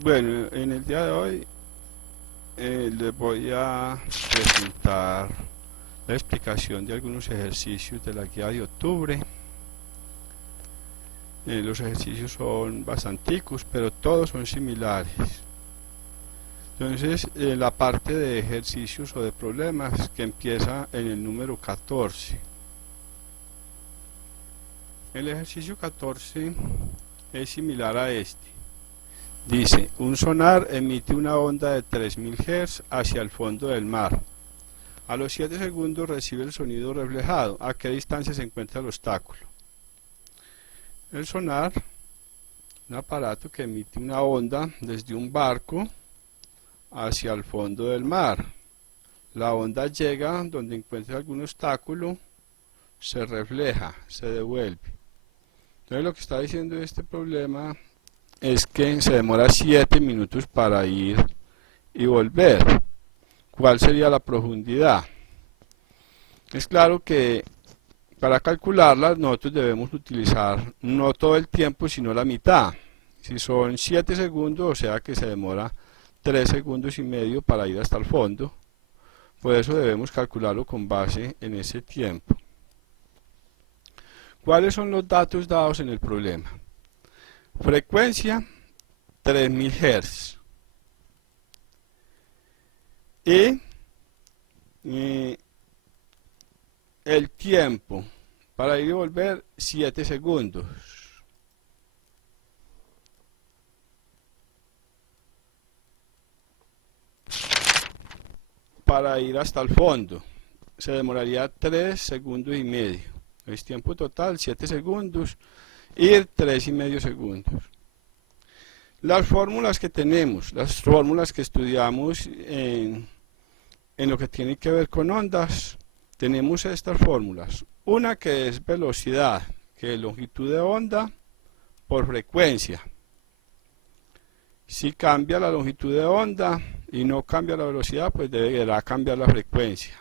Bueno, en el día de hoy les voy a presentar la explicación de algunos ejercicios de la guía de octubre. Los ejercicios son bastanticos, pero todos son similares. Entonces, la parte de ejercicios o de problemas que empieza en el número 14. El ejercicio 14 es similar a este. Dice, un sonar emite una onda de 3000 Hz hacia el fondo del mar. A los 7 segundos recibe el sonido reflejado. ¿A qué distancia se encuentra el obstáculo? El sonar, un aparato que emite una onda desde un barco hacia el fondo del mar. La onda llega donde encuentra algún obstáculo, se refleja, se devuelve. Entonces lo que está diciendo este problema es que se demora 7 minutos para ir y volver. ¿Cuál sería la profundidad? Es claro que para calcularla nosotros debemos utilizar no todo el tiempo sino la mitad. Si son 7 segundos, o sea que se demora 3 segundos y medio para ir hasta el fondo, por eso debemos calcularlo con base en ese tiempo. ¿Cuáles son los datos dados en el problema? Frecuencia 3000 Hz y el tiempo para ir y volver 7 segundos. Para ir hasta el fondo se demoraría 3 segundos y medio. Es tiempo total 7 segundos, ir 3 y medio segundos. Las fórmulas que tenemos, las fórmulas que estudiamos en lo que tiene que ver con ondas, tenemos estas fórmulas. Una que es velocidad, que es longitud de onda por frecuencia. Si cambia la longitud de onda y no cambia la velocidad, pues deberá cambiar la frecuencia.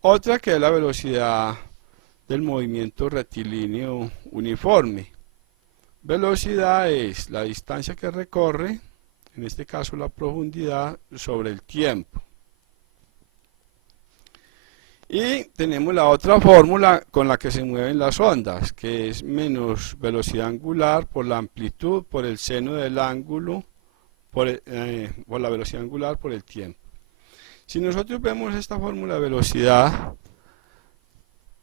Otra que es la velocidad del movimiento rectilíneo uniforme. Velocidad es la distancia que recorre, en este caso la profundidad, sobre el tiempo. Y tenemos la otra fórmula con la que se mueven las ondas, que es menos velocidad angular por la amplitud, por el seno del ángulo, por la velocidad angular por el tiempo. Si nosotros vemos esta fórmula de velocidad,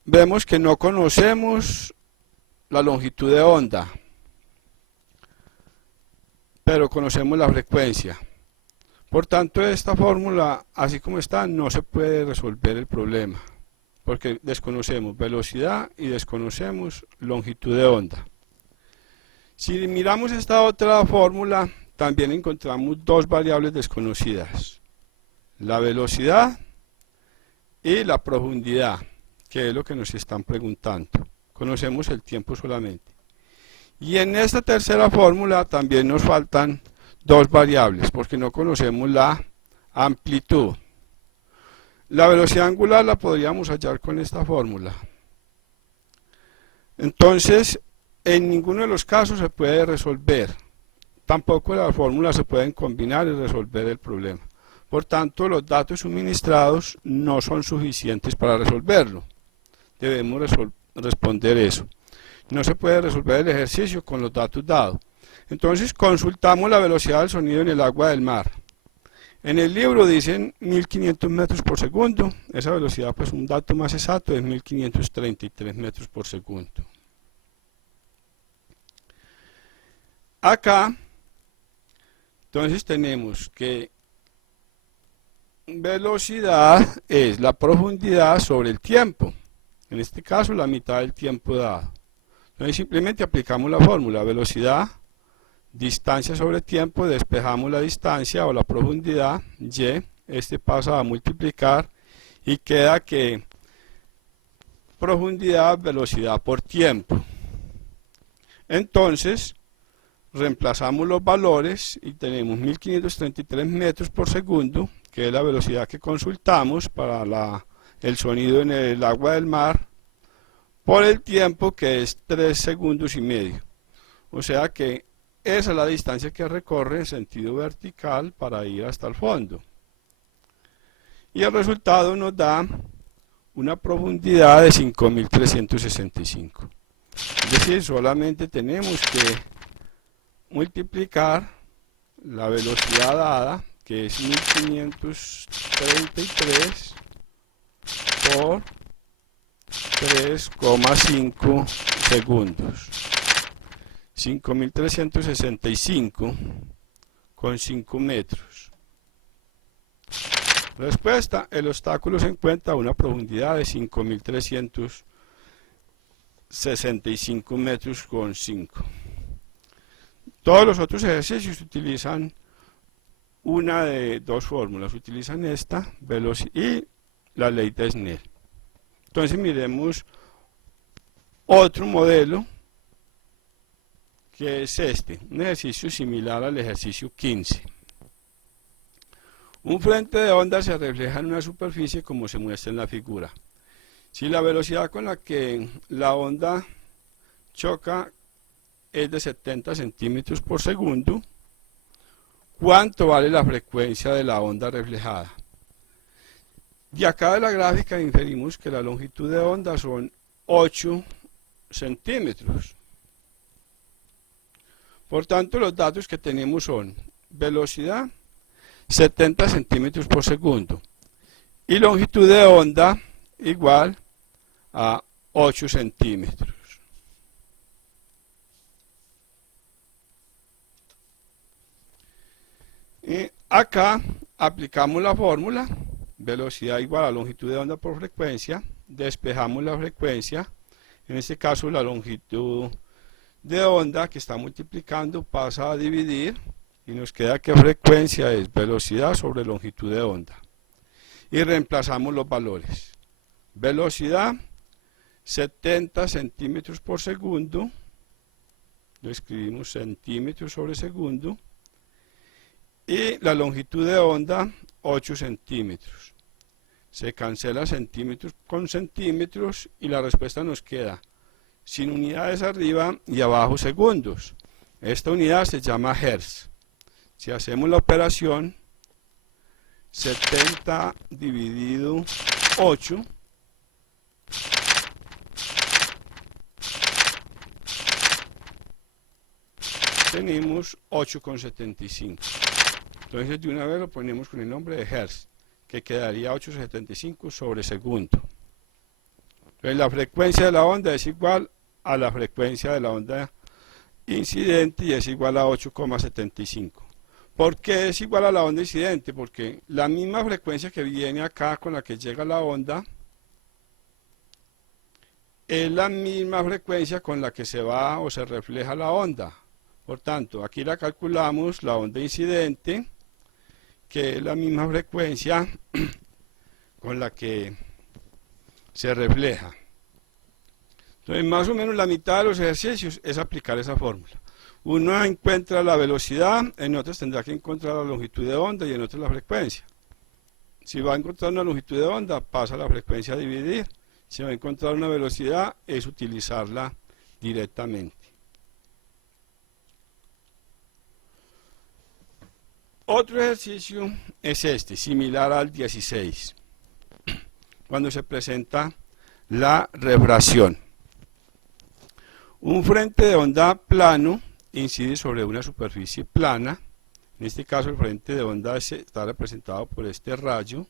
vemos que no conocemos la longitud de onda, pero conocemos la frecuencia. Por tanto, esta fórmula, así como está, no se puede resolver el problema, porque desconocemos velocidad y desconocemos longitud de onda. Si miramos esta otra fórmula, también encontramos dos variables desconocidas, la velocidad y la profundidad, que es lo que nos están preguntando. Conocemos el tiempo solamente. Y en esta tercera fórmula también nos faltan dos variables, porque no conocemos la amplitud. La velocidad angular la podríamos hallar con esta fórmula. Entonces, en ninguno de los casos se puede resolver. Tampoco las fórmulas se pueden combinar y resolver el problema. Por tanto, los datos suministrados no son suficientes para resolverlo. Debemos responder eso. No se puede resolver el ejercicio con los datos dados. Entonces consultamos la velocidad del sonido en el agua del mar. En el libro dicen 1500 metros por segundo. Esa velocidad, pues un dato más exacto, es 1533 metros por segundo. Acá, entonces tenemos que velocidad es la profundidad sobre el tiempo. En este caso, la mitad del tiempo dado. Entonces simplemente aplicamos la fórmula, velocidad, distancia sobre tiempo, despejamos la distancia o la profundidad, y, este pasa a multiplicar y queda que profundidad, velocidad por tiempo. Entonces, reemplazamos los valores y tenemos 1533 metros por segundo, que es la velocidad que consultamos para el sonido en el agua del mar, por el tiempo que es 3 segundos y medio. O sea que esa es la distancia que recorre en sentido vertical para ir hasta el fondo. Y el resultado nos da una profundidad de 5365. Es decir, solamente tenemos que multiplicar la velocidad dada, que es 1533 por 3,5 segundos. 5365 con 5 metros. Respuesta: el obstáculo se encuentra a una profundidad de 5365 metros con 5. Todos los otros ejercicios utilizan una de dos fórmulas, utilizan esta, velocidad y la ley de Snell. Entonces miremos otro modelo, que es este, un ejercicio similar al ejercicio 15. Un frente de onda se refleja en una superficie como se muestra en la figura. Si la velocidad con la que la onda choca es de 70 centímetros por segundo, ¿cuánto vale la frecuencia de la onda reflejada? De acá de la gráfica inferimos que la longitud de onda son 8 centímetros. Por tanto, los datos que tenemos son velocidad 70 centímetros por segundo y longitud de onda igual a 8 centímetros. Y acá aplicamos la fórmula, velocidad igual a longitud de onda por frecuencia, despejamos la frecuencia, en este caso la longitud de onda que está multiplicando pasa a dividir y nos queda que frecuencia es velocidad sobre longitud de onda. Y reemplazamos los valores. Velocidad 70 centímetros por segundo, lo escribimos centímetros sobre segundo, y la longitud de onda 8 centímetros. Se cancela centímetros con centímetros y la respuesta nos queda sin unidades arriba y abajo segundos. Esta unidad se llama hertz. Si hacemos la operación, 70 dividido 8, tenemos 8,75. Entonces de una vez lo ponemos con el nombre de hertz, que quedaría 8,75 sobre segundo. Entonces la frecuencia de la onda es igual a la frecuencia de la onda incidente y es igual a 8,75. ¿Por qué es igual a la onda incidente? Porque la misma frecuencia que viene acá con la que llega la onda es la misma frecuencia con la que se va o se refleja la onda. Por tanto, aquí la calculamos, la onda incidente, que es la misma frecuencia con la que se refleja. Entonces, más o menos la mitad de los ejercicios es aplicar esa fórmula. Uno encuentra la velocidad, en otros tendrá que encontrar la longitud de onda y en otros la frecuencia. Si va a encontrar una longitud de onda, pasa la frecuencia a dividir. Si va a encontrar una velocidad, es utilizarla directamente. Otro ejercicio es este, similar al 16, cuando se presenta la refracción. Un frente de onda plano incide sobre una superficie plana, en este caso el frente de onda está representado por este rayo.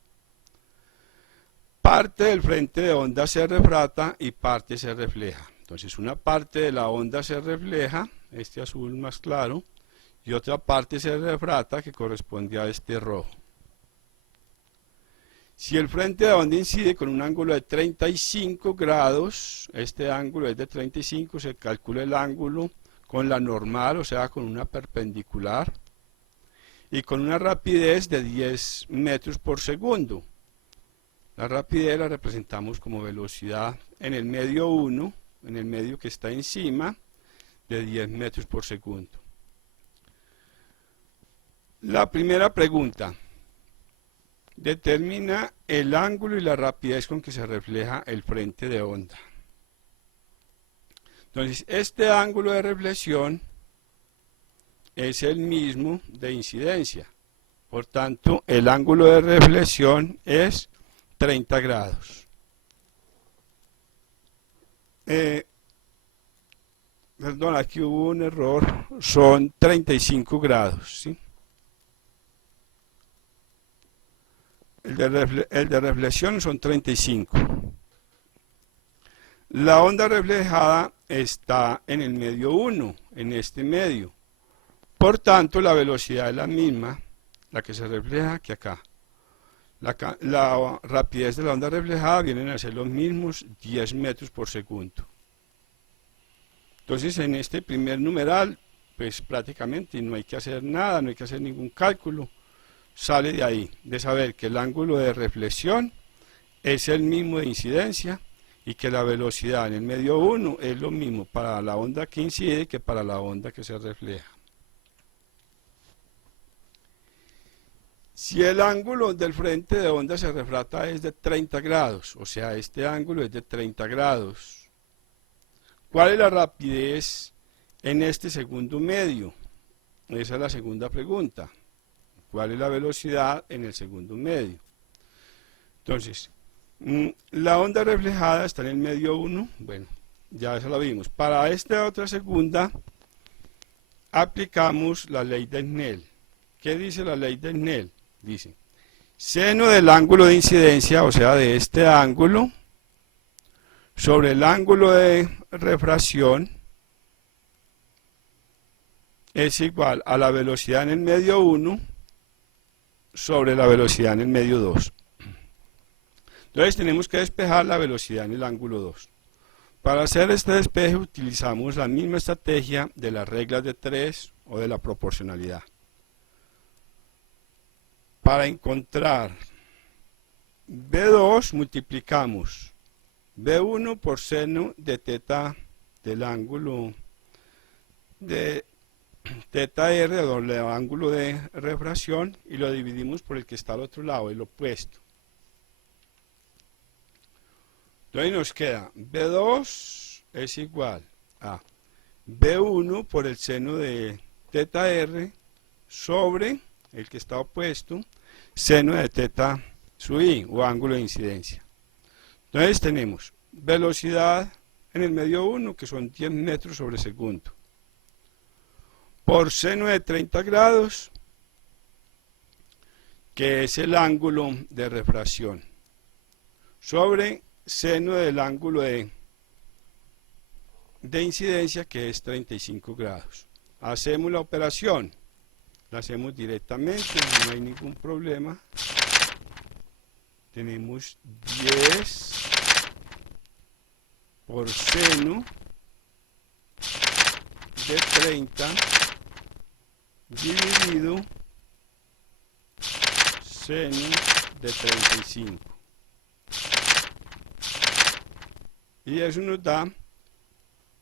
Parte del frente de onda se refracta y parte se refleja. Entonces una parte de la onda se refleja, este azul más claro, y otra parte se refracta que corresponde a este rojo. Si el frente de onda incide con un ángulo de 35 grados, este ángulo es de 35, se calcula el ángulo con la normal, o sea, con una perpendicular, y con una rapidez de 10 metros por segundo. La rapidez la representamos como velocidad en el medio 1, en el medio que está encima, de 10 metros por segundo. La primera pregunta. Determina el ángulo y la rapidez con que se refleja el frente de onda. Entonces, este ángulo de reflexión es el mismo de incidencia. Por tanto, el ángulo de reflexión es 30 grados. Perdón, aquí hubo un error, son 35 grados, ¿sí? El de reflexión son 35. La onda reflejada está en el medio 1, en este medio. Por tanto, la velocidad es la misma, la que se refleja, que acá. La rapidez de la onda reflejada vienen a ser los mismos 10 metros por segundo. Entonces, en este primer numeral, pues prácticamente no hay que hacer nada, no hay que hacer ningún cálculo. Sale de ahí, de saber que el ángulo de reflexión es el mismo de incidencia y que la velocidad en el medio 1 es lo mismo para la onda que incide que para la onda que se refleja. Si el ángulo del frente de onda se refracta es de 30 grados, o sea, este ángulo es de 30 grados, ¿cuál es la rapidez en este segundo medio? Esa es la segunda pregunta. ¿Cuál es la velocidad en el segundo medio? Entonces, la onda reflejada está en el medio 1, bueno, ya eso lo vimos. Para esta otra segunda, aplicamos la ley de Snell. ¿Qué dice la ley de Snell? Dice, seno del ángulo de incidencia, o sea, de este ángulo, sobre el ángulo de refracción, es igual a la velocidad en el medio 1 sobre la velocidad en el medio 2. Entonces tenemos que despejar la velocidad en el ángulo 2. Para hacer este despeje utilizamos la misma estrategia de las reglas de 3 o de la proporcionalidad. Para encontrar B2 multiplicamos B1 por seno de teta del ángulo de teta R, doble ángulo de refracción, y lo dividimos por el que está al otro lado, el opuesto. Entonces nos queda B2 es igual a B1 por el seno de teta R sobre el que está opuesto, seno de teta sub i, o ángulo de incidencia. Entonces tenemos velocidad en el medio 1, que son 10 metros sobre segundo, por seno de 30 grados, que es el ángulo de refracción, sobre seno del ángulo de incidencia, que es 35 grados. Hacemos la operación, la hacemos directamente, no hay ningún problema. Tenemos 10 por seno de 30 dividido seno de 35. Y eso nos da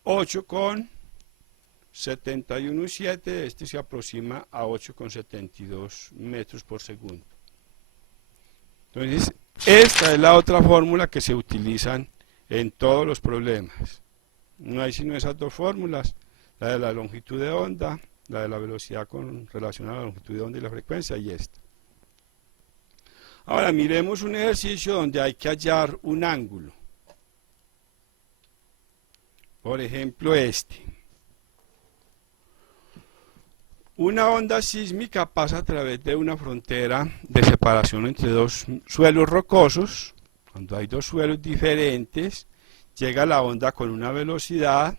8,717, este se aproxima a 8,72 metros por segundo. Entonces, esta es la otra fórmula que se utilizan en todos los problemas. No hay sino esas dos fórmulas, la de la longitud de onda, la de la velocidad con relación a la longitud de onda y la frecuencia, y esta. Ahora miremos un ejercicio donde hay que hallar un ángulo. Por ejemplo, este. Una onda sísmica pasa a través de una frontera de separación entre dos suelos rocosos. Cuando hay dos suelos diferentes, llega la onda con una velocidad,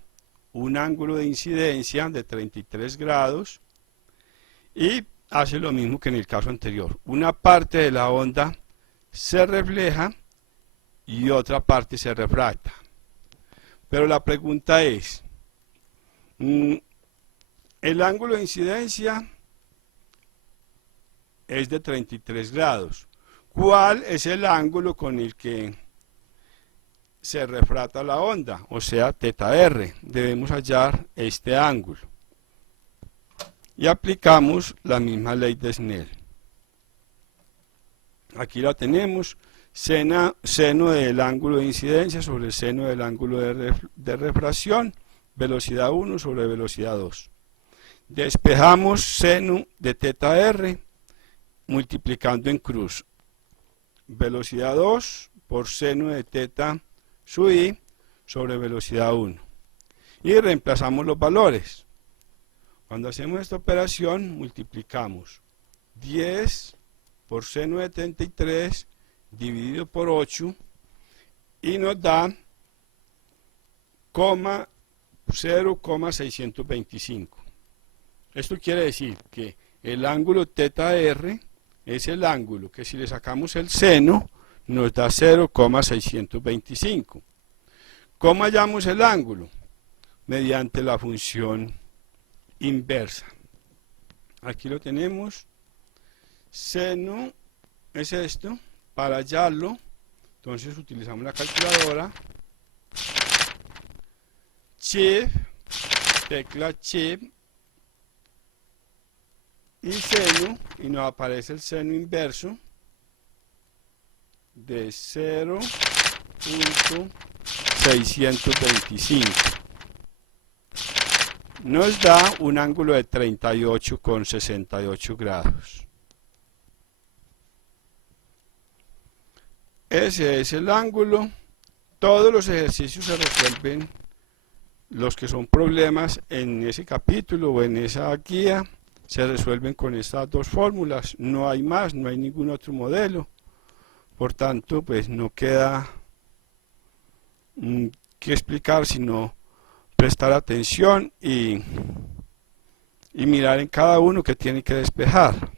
un ángulo de incidencia de 33 grados y hace lo mismo que en el caso anterior. Una parte de la onda se refleja y otra parte se refracta. Pero la pregunta es, el ángulo de incidencia es de 33 grados. ¿Cuál es el ángulo con el que se refracta la onda? O sea, teta R. Debemos hallar este ángulo. Y aplicamos la misma ley de Snell. Aquí la tenemos. Seno del ángulo de incidencia sobre el seno del ángulo de refracción. Velocidad 1 sobre velocidad 2. Despejamos seno de teta r multiplicando en cruz. Velocidad 2 por seno de teta sub i sobre velocidad 1. Y reemplazamos los valores. Cuando hacemos esta operación, multiplicamos 10 por seno de 33 dividido por 8 y nos da 0,625. Esto quiere decir que el ángulo teta r es el ángulo que si le sacamos el seno nos da 0,625. ¿Cómo hallamos el ángulo? Mediante la función inversa. Aquí lo tenemos. Seno es esto. Para hallarlo, entonces utilizamos la calculadora. Shift, tecla Shift y seno, y nos aparece el seno inverso de 0,625. Nos da un ángulo de 38,68 grados. Ese es el ángulo. Todos los ejercicios se resuelven, los que son problemas en ese capítulo o en esa guía, se resuelven con estas dos fórmulas. No hay más, no hay ningún otro modelo. Por tanto, pues no queda que explicar, sino prestar atención y mirar en cada uno que tiene que despejar.